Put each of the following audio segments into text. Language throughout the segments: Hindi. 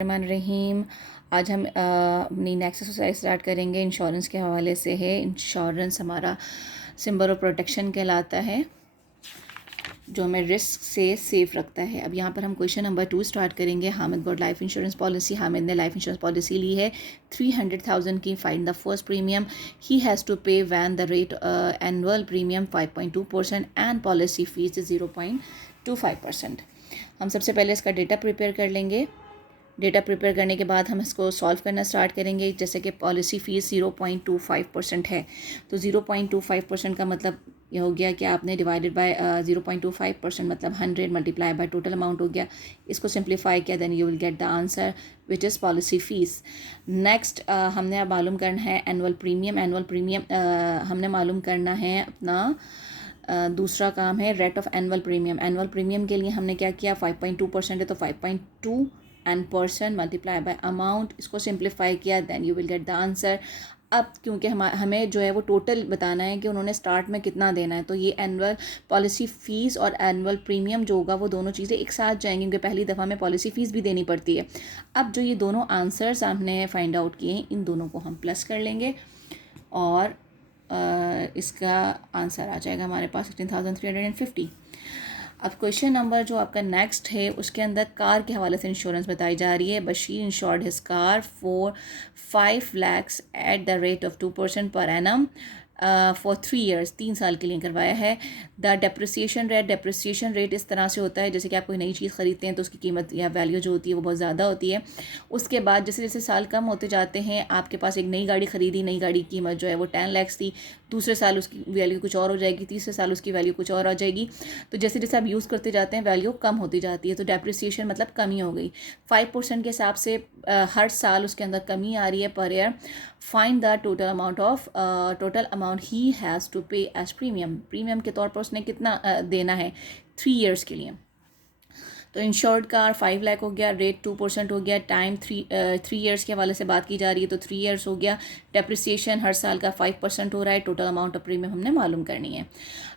रहमान रहीम। आज हम अपनी नेक्स्ट एक्सरसाइज स्टार्ट करेंगे। इंश्योरेंस के हवाले से है। इंश्योरेंस हमारा सिंबल ऑफ प्रोटेक्शन कहलाता है जो हमें रिस्क से सेफ रखता है। अब यहाँ पर हम क्वेश्चन नंबर 2 स्टार्ट करेंगे। Hamid got life insurance policy. Hamid ने लाइफ इंश्योरेंस पॉलिसी ली है 300,000 की। Find the first premium he has to pay when the rate annual premium 5.2% and policy fees 0.25%। हम सबसे पहले इसका डेटा प्रिपेयर कर लेंगे। डेटा प्रिपेयर करने के बाद हम इसको सॉल्व करना स्टार्ट करेंगे। जैसे कि पॉलिसी फ़ीस 0.25% है, तो 0.25% का मतलब यह हो गया कि आपने डिवाइडेड बाय 0.25% मतलब 100 मल्टीप्लाई बाय टोटल अमाउंट हो गया। इसको सिंप्लीफाई किया, then you will get the answer which is policy fees. Next हमने अब मालूम करना है एनुअल प्रीमियम। एनुअल प्रीमियम हमने मालूम करना है अपना दूसरा काम है rate of annual premium. Annual premium के लिए हमने क्या किया, 5.2% है तो 5.2 and percent multiply by amount, इसको सिंप्लीफाई किया, then you will get the answer. अब क्योंकि हमें जो है वो टोटल बताना है कि उन्होंने स्टार्ट में कितना देना है, तो ये एनुअल पॉलिसी फ़ीस और एनुअल प्रीमियम जो होगा वो दोनों चीज़ें एक साथ जाएंगी क्योंकि पहली दफ़ा में पॉलिसी फ़ीस भी देनी पड़ती है। अब जो ये दोनों आंसर्स हमने फाइंड आउट किए हैं, इन दोनों को हम प्लस कर लेंगे और इसका आंसर आ जाएगा हमारे पास 16,350। अब क्वेश्चन नंबर जो आपका नेक्स्ट है उसके अंदर कार के हवाले से इंश्योरेंस बताई जा रही है। Bashir insured his car for 5 lakhs at the rate of 2% per annum for 3 years, 3 साल के लिए करवाया है। द डेप्रिसिएशन रेट इस तरह से होता है जैसे कि आप कोई नई चीज़ ख़रीदते हैं तो उसकी कीमत या वैल्यू जो होती है वो बहुत ज़्यादा होती है। उसके बाद जैसे जैसे साल कम होते जाते हैं, आपके पास एक नई गाड़ी ख़रीदी, नई गाड़ी की कीमत जो है वो 10 lakhs थी, दूसरे साल उसकी वैल्यू कुछ और हो जाएगी, तीसरे साल उसकी वैल्यू कुछ और आ जाएगी। तो जैसे जैसे आप यूज़ करते जाते हैं वैल्यू कम होती जाती है, तो डेप्रिसिएशन मतलब कमी हो गई। 5% के हिसाब से हर साल उसके अंदर कमी आ रही है per year. Find the total amount he has to pay as premium के तौर पर उसने कितना देना है 3 years के लिए। तो इंश्योर्ड कार 5 लाख हो गया, रेट 2% हो गया, टाइम 3 years के हवाले से बात की जा रही है तो 3 years हो गया। डेप्रिसिएशन हर साल का 5% हो रहा है। टोटल अमाउंट ऑफ प्रीमियम हमने मालूम करनी है।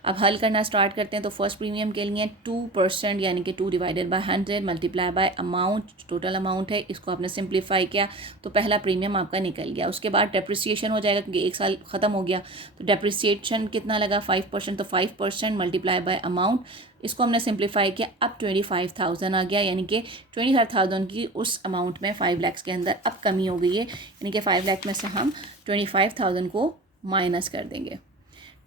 अब हल करना स्टार्ट करते हैं। तो फर्स्ट प्रीमियम के लिए 2% यानी कि 2 divided by 100 multiply by amount, total amount है, इसको आपने सिंप्लीफाई किया तो पहला प्रीमियम आपका निकल गया। उसके बाद डेप्रिसिएशन हो जाएगा क्योंकि एक साल ख़त्म हो गया, तो डेप्रिसिएशन कितना लगा 5%, तो 5% मल्टीप्लाई बाय अमाउंट, इसको हमने सिंप्लीफाई किया, अब 25,000 आ गया, यानी कि 25,000 की उस अमाउंट में 5 lakhs के अंदर अब कमी हो गई है, यानी कि 5 लाख में से हम 25,000 को माइनस कर देंगे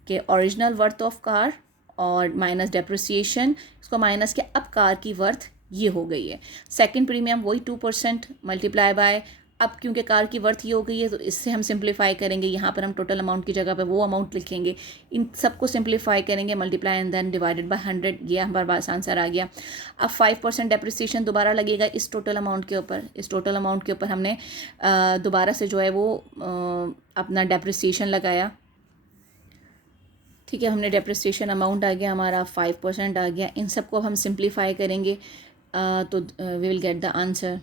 कि ओरिजिनल वर्थ ऑफ कार और माइनस डेप्रिसिएशन, इसको माइनस के अब कार की वर्थ ये हो गई है। सेकंड प्रीमियम वही 2% मल्टीप्लाई बाय, अब क्योंकि कार की वर्थ ये हो गई है तो इससे हम सिंप्लीफाई करेंगे। यहाँ पर हम टोटल अमाउंट की जगह पे वो अमाउंट लिखेंगे, इन सबको सिंप्लीफाई करेंगे, multiply and then divided by 100, ये हमारे पास आंसर आ गया। अब 5% डेप्रिसिएशन दोबारा लगेगा इस टोटल अमाउंट के ऊपर। इस टोटल अमाउंट के ऊपर हमने दोबारा से जो है वो अपना डेप्रिसिएशन लगाया। ठीक है, हमने डेप्रिसिएशन अमाउंट आ गया हमारा 5% आ गया। इन सबको हम सिंप्लीफाई करेंगे तो we will get the answer.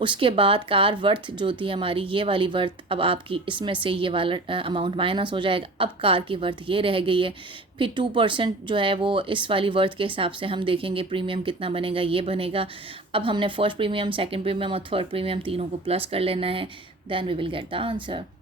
उसके बाद कार वर्थ जो थी हमारी, ये वाली वर्थ अब आपकी इसमें से ये वाला अमाउंट माइनस हो जाएगा। अब कार की वर्थ ये रह गई है। फिर 2% जो है वो इस वाली वर्थ के हिसाब से हम देखेंगे प्रीमियम कितना बनेगा, ये बनेगा। अब हमने फर्स्ट प्रीमियम, सेकंड प्रीमियम और थर्ड प्रीमियम तीनों को प्लस कर लेना है, then we will get the answer.